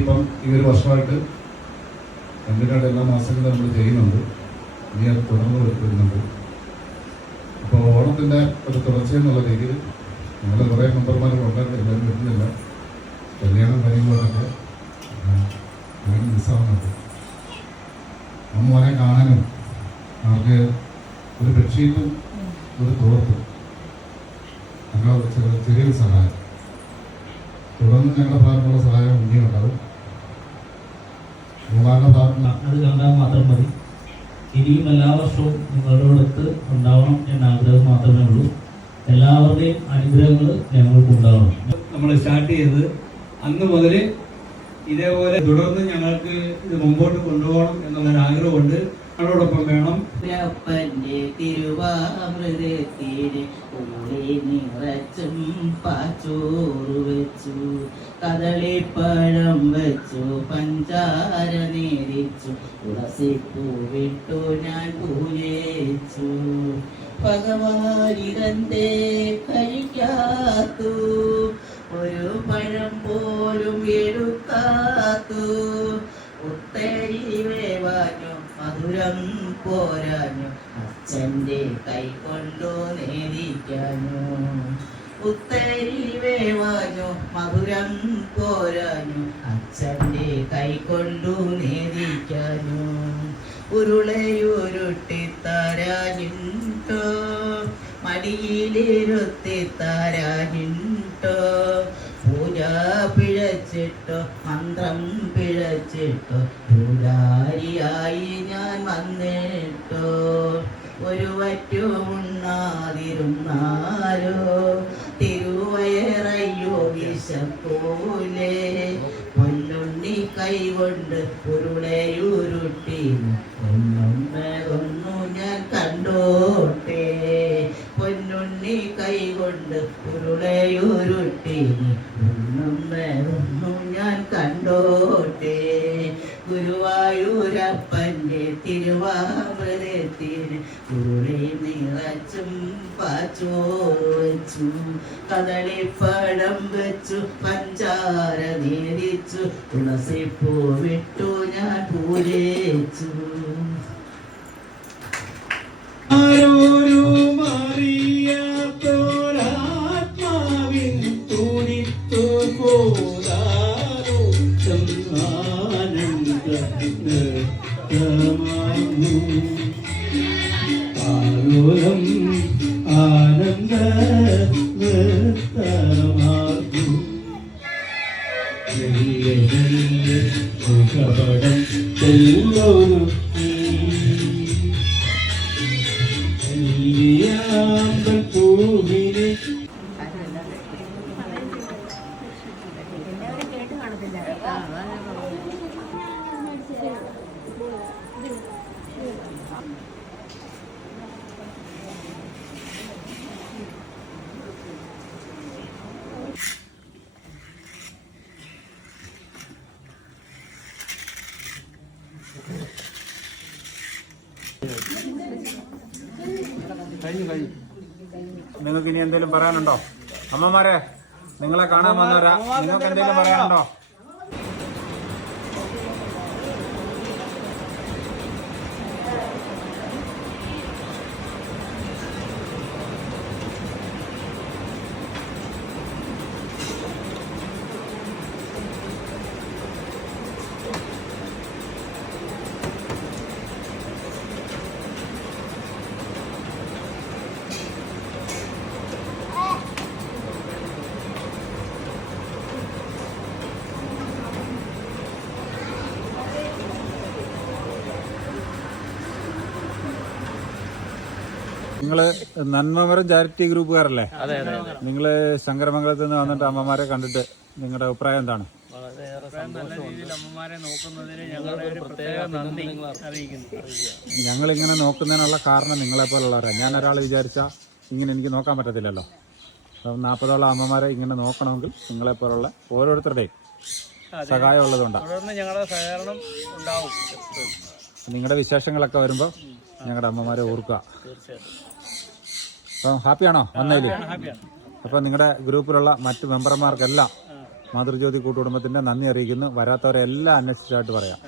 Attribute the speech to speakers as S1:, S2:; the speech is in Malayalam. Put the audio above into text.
S1: ഇപ്പം ഈ ഒരു വർഷമായിട്ട് രണ്ടിനാട് എല്ലാ മാസങ്ങളും നമ്മൾ ചെയ്യുന്നുണ്ട്. ഇനി അത് തുടർന്ന് വരുന്നുണ്ട്. അപ്പോൾ ഓണത്തിന്റെ ഒരു തുടർച്ച എന്നുള്ള രീതിയിൽ ഞങ്ങൾ കുറേ മെമ്പർമാർ ഉണ്ടായിട്ട് എല്ലാവരും വരുന്നില്ല. കല്യാണം കാര്യങ്ങളൊക്കെ അങ്ങനെ മിസ്സാവുന്നുണ്ട് അമ്മമാരെ കാണാനും അവർക്ക് ഒരു ബെഡ്ഷീറ്റും ഒരു തോർത്തും. അങ്ങനെ ചെറിയ ചെറിയൊരു സഹായം. തുടർന്ന് ഞങ്ങളുടെ ഭാഗത്തുള്ള സഹായം ഇനിയും ഉണ്ടാവും. മൂന്നാറിന്റെ ഭാഗത്ത്
S2: അത് കണ്ടാൽ മാത്രം മതി. ഇനിയും എല്ലാ വർഷവും നിങ്ങളുടെ അടുത്ത് ഉണ്ടാവണം എന്ന ആഗ്രഹം മാത്രമേ ഉള്ളൂ. എല്ലാവരുടെയും അനുഗ്രഹങ്ങൾ ഞങ്ങൾക്ക് ഉണ്ടാവണം.
S3: നമ്മൾ സ്റ്റാർട്ട് ചെയ്തത് അന്ന് മുതൽ ഇതേപോലെ തുടർന്ന് ഞങ്ങൾക്ക് ഇത് മുമ്പോട്ട് കൊണ്ടുപോകണം എന്നുള്ളൊരു ആഗ്രഹമുണ്ട് ഞങ്ങളോടൊപ്പം വേണം?
S4: അപ്പന്റെ തിരുവാമൃതത്തിന് ഉള്ളി നിറച്ചും പാച്ചോറ് വെച്ചു. കദളിപ്പഴം വെച്ചു പഞ്ചാര നേരിച്ചു. തുളസി പൂവിട്ടു ഞാൻ പൂജേച്ചു. ഭഗവാനിതന്റെ കഴിക്കാത്തു. ഒരു പഴം പോലും എടുക്കാത്തു ഉത്തരി വേവാഞ്ഞു മധുരം പോരാഞ്ഞു. അച്ഛന്റെ കൈകൊണ്ടു കൊണ്ടു നേദിക്കാഞ്ഞു. ഉത്തരി വേവാഞ്ഞു. മധുരം പോരാഞ്ഞു. അച്ഛന്റെ കൈകൊണ്ടു കൊണ്ടു നേദിക്കാഞ്ഞു. ഉരുളയുരുട്ടി തരാഞ്ഞിട്ടോ. മടിയിലിരുത്തി തരാഞ്ഞിട്ടോ. പൂജ പിഴച്ചിട്ടോ മന്ത്രം പിഴച്ചിട്ടോ പൂജാരിയായി ഞാൻ വന്നിട്ടോ. ഒരു വറ്റുമുണ്ണാതിരുന്നാലോ തിരുവയറയ്യോ വിശപ്പോലെ. പൊന്നുണ്ണി കൈകൊണ്ട് ഉരുളയുരുട്ടി പൊന്നുമ്മൊന്നു നിറച്ചും പച്ചോറ് വെച്ചു കദളിപ്പഴം വെച്ചു പഞ്ചാര നേരിച്ചു തുളസിപ്പൂ വിട്ടു
S5: മെല്ലെ മെല്ലെ
S6: നിങ്ങൾക്ക് ഇനി എന്തെങ്കിലും പറയാനുണ്ടോ? അമ്മമാരെ നിങ്ങളെ കാണാൻ വന്നവരാ. നിങ്ങൾക്ക് എന്തെങ്കിലും പറയാനുണ്ടോ? നിങ്ങൾ നന്മമരം ചാരിറ്റി ഗ്രൂപ്പുകാരല്ലേ? നിങ്ങൾ ശങ്കരമംഗലത്ത് നിന്ന് വന്നിട്ട് അമ്മമാരെ കണ്ടിട്ട് നിങ്ങളുടെ അഭിപ്രായം എന്താണ്?
S3: നല്ല രീതിയിൽ അമ്മമാരെ നോക്കുന്നതിന് ഞങ്ങളുടെ ഒരു പ്രത്യേക നന്ദി അറിയിക്കുന്നു
S6: ഞങ്ങൾ ഇങ്ങനെ നോക്കുന്നതിനുള്ള കാരണം നിങ്ങളെ പോലുള്ളവരാണ് ഞാൻ ഒരാൾ വിചാരിച്ച ഇങ്ങനെ എനിക്ക് നോക്കാൻ പറ്റത്തില്ലല്ലോ. അപ്പം നാൽപ്പതോളം അമ്മമാരെ ഇങ്ങനെ നോക്കണമെങ്കിൽ നിങ്ങളെ പോലുള്ള ഓരോരുത്തരുടെയും സഹായം ഉള്ളതുകൊണ്ടാണ്
S3: ഞങ്ങളുടെ സഹകരണം ഉണ്ടാവും.
S6: നിങ്ങളുടെ വിശേഷങ്ങളൊക്കെ വരുമ്പോൾ ഞങ്ങളുടെ അമ്മമാരെ ഓർക്കുക. അപ്പം ഹാപ്പിയാണോ? വന്നതിൽ അപ്പം നിങ്ങളുടെ ഗ്രൂപ്പിലുള്ള മറ്റ് മെമ്പർമാർക്കെല്ലാം മാതൃജ്യോതി കൂട്ടുകുടുംബത്തിന്റെ നന്ദി അറിയിക്കുന്നു. വരാത്തവരെല്ലാം അന്വേഷിച്ചായിട്ട് പറയാം.